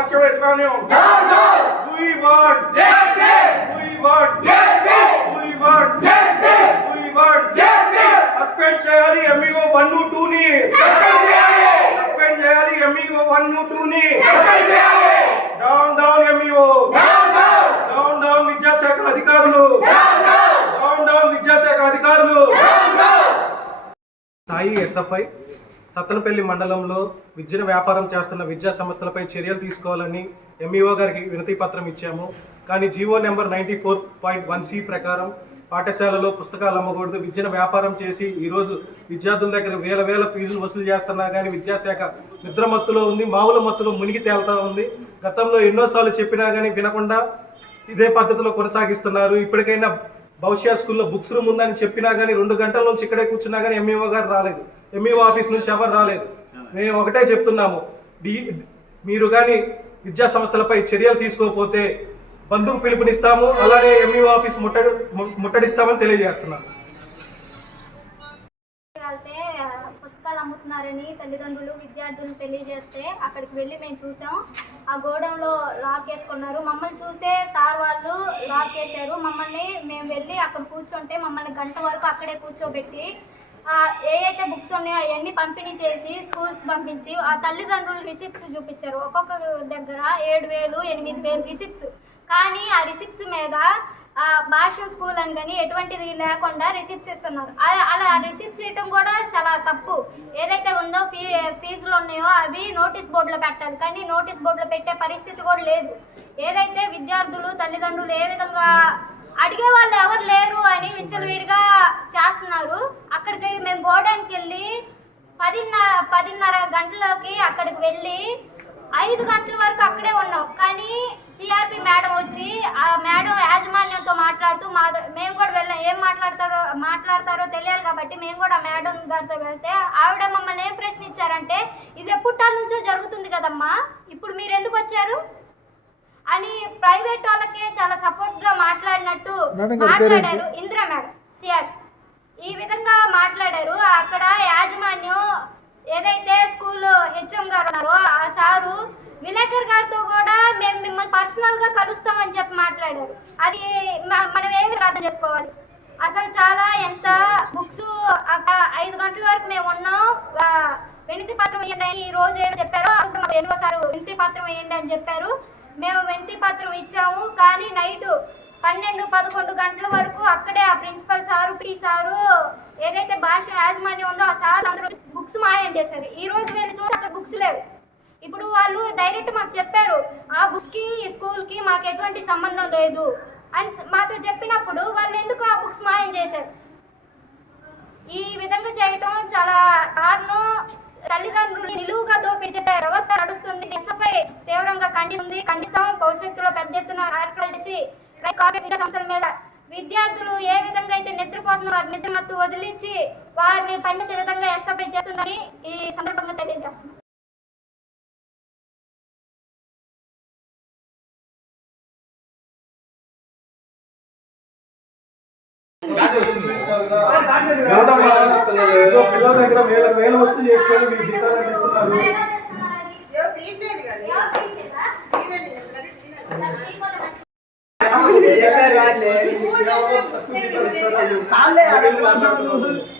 partial revenue. We want. We want. We want. We want. Suspend చేయాలి MEO one two ని suspend చేయాలి MEO one two ని down down MEO down down విద్యాశాఖ అధికారులు down down విద్యాశాఖ అధికారులు స్థాయి ఎస్ఎఫ్ఐ సత్తనపల్లి మండలంలో విద్యను వ్యాపారం చేస్తున్న విద్యా సంస్థలపై చర్యలు తీసుకోవాలని ఎంఈఓ గారికి వినతి పత్రం ఇచ్చాము. కానీ GO number ninety four point one C ప్రకారం పాఠశాలలో పుస్తకాలు అమ్మకూడదు. విద్యను వ్యాపారం చేసి ఈరోజు విద్యార్థుల దగ్గర వేల వేల ఫీజులు వసూలు చేస్తున్నా కానీ విద్యాశాఖ నిద్ర మత్తులో ఉంది మామూలు మత్తులో మునిగి తేలుతా ఉంది. గతంలో ఎన్నోసార్లు చెప్పినా కానీ వినకుండా ఇదే పద్ధతిలో కొనసాగిస్తున్నారు. ఇప్పటికైనా భవిష్య స్కూల్లో బుక్స్ రూమ్ ఉందని చెప్పినా కానీ రెండు గంటల నుంచి ఇక్కడే కూర్చున్నా కానీ ఎంఈఓ గారు రాలేదు. ఎంఈఓ ఆఫీస్ నుంచి ఎవరు రాలేదు. మేము ఒకటే చెప్తున్నాము. డి మీరు కానీ విద్యా సంస్థలపై చర్యలు తీసుకోకపోతే బంధువు పిలుపునిస్తాము. అలాగే ఎంఈఓ ఆఫీస్ ముట్టడి ముట్టడిస్తామని తెలియజేస్తున్నాము పుస్తకాలు అమ్ముతున్నారని తల్లిదండ్రులు విద్యార్థులు తెలియజేస్తే అక్కడికి వెళ్ళి మేము చూసాం. ఆ గోడౌన్లో లాక్ వేసుకున్నారు. మమ్మల్ని చూసే సార్ వాళ్ళు లాక్ వేసారు మమ్మల్ని మేము వెళ్ళి అక్కడ కూర్చుంటే మమ్మల్ని గంట వరకు అక్కడే కూర్చోబెట్టి ఆ, ఏ బుక్స్ ఉన్నాయో అవన్నీ పంపిణీ చేసి స్కూల్స్కి పంపించి ఆ తల్లిదండ్రులు రిసిప్ట్స్ చూపించారు. ఒక్కొక్క దగ్గర ఏడు వేలు ఎనిమిది వేలు రిసిప్ట్స్ కానీ ఆ రిసిప్ట్స్ మీద ఆ భాష స్కూల్ అని కానీ ఎటువంటిది లేకుండా రిసిప్ట్స్ ఇస్తున్నారు. ఆ- అలా రిసిప్ట్స్ ఇవ్వడం కూడా చాలా తప్పు. ఏదైతే ఉందో ఫీ ఫీజులు ఉన్నాయో అవి నోటీస్ బోర్డులో పెట్టాలి. కానీ నోటీస్ బోర్డులో పెట్టే పరిస్థితి కూడా లేదు. ఏదైతే విద్యార్థులు తల్లిదండ్రులు ఏ విధంగా అడిగే వాళ్ళు ఎవరు లేరు అని విచ్చలవిడిగా చేస్తున్నారు. అక్కడికి మేము గోడానికి వెళ్ళి పదిన్నర పదిన్నర గంటలకి అక్కడికి వెళ్ళి ఐదు గంటల వరకు అక్కడే ఉన్నాం. కానీ సిఆర్పి మేడం వచ్చి ఆ మేడం యాజమాన్యంతో మాట్లాడుతూ మా మేము కూడా వెళ్ళాం. ఏం మాట్లాడతారో మాట్లాడతారో తెలియాలి కాబట్టి మేము కూడా ఆ మేడం గారితో వెళ్తే ఆవిడ మమ్మల్ని ఏం ప్రశ్నించారంటే ఇది ఎప్పుటాల నుంచో జరుగుతుంది కదమ్మా. ఇప్పుడు మీరు ఎందుకు వచ్చారు? అని ప్రైవేట్ వాళ్ళకే చాలా సపోర్ట్గా మాట్లాడినట్టు? మాట్లాడారు ఇందిరా మేడం సిఆర్. ఈ విధంగా మాట్లాడారు. అక్కడ యాజమాన్యం ఏదైతే స్కూల్ హెచ్ఎం గారు ఉన్నారో ఆ సారు విలేకర్ గారితో కూడా మేము మిమ్మల్ని పర్సనల్గా కలుస్తామని చెప్పి మాట్లాడారు. అది మనం ఏమి అర్థం చేసుకోవాలి? అసలు చాలా ఎంత బుక్స్ ఐదు గంటల వరకు మేము ఉన్నాం. వినతి పత్రం అని ఈ రోజు ఏమి చెప్పారో అవసరం మాకు ఎనిమిదో సారు వినతి పత్రం ఇవ్వండి అని చెప్పారు. మేము వెంతి పత్రం ఇచ్చాము కానీ నైట్ పన్నెండు పదకొండు గంటల వరకు అక్కడే ఆ ప్రిన్సిపల్ సారు పి సారు ఏదైతే భాష యాజమాన్యం ఉందో ఆ సార్ అందరూ బుక్స్ మాయం చేశారు. ఈ రోజు వెళ్ళి చూసి అక్కడ బుక్స్ లేవు. ఇప్పుడు వాళ్ళు డైరెక్ట్ మాకు చెప్పారు ఆ బుక్స్కి స్కూల్కి ఈ మాకు ఎటువంటి సంబంధం లేదు అని మాతో చెప్పినప్పుడు వాళ్ళు ఎందుకు ఆ బుక్స్ మాయం చేశారు? ఈ విధంగా చేయటం చాలా దారుణం తల్లిదండ్రులు నిలువుగా దోపిడి చేశారు. వ్యవస్థ తీవ్రంగా ఖండిస్తుంది ఖండిస్తాం భవిష్యత్తులో పెద్ద ఎత్తున కార్యక్రమాలు చేసి కార్పొరేట్ విద్యా సంస్థల మీద విద్యార్థులు ఏ విధంగా అయితే నిద్రపోతున్న వారి నిద్రమత్తు వదిలించి వారిని పనిచేసే విధంగా ఎస్ఎఫ్ఐ చేస్తుందని ఈ సందర్భంగా తెలియజేస్తున్నాం కాదమ్మా, ఇదిగో పిల్లల దగ్గర వేల వేల వస్తువులు చేసుకొని మీ జీతాలు ఎంత ఇస్తున్నారు చాలే, అదే మాట్లాడుతున్నాను.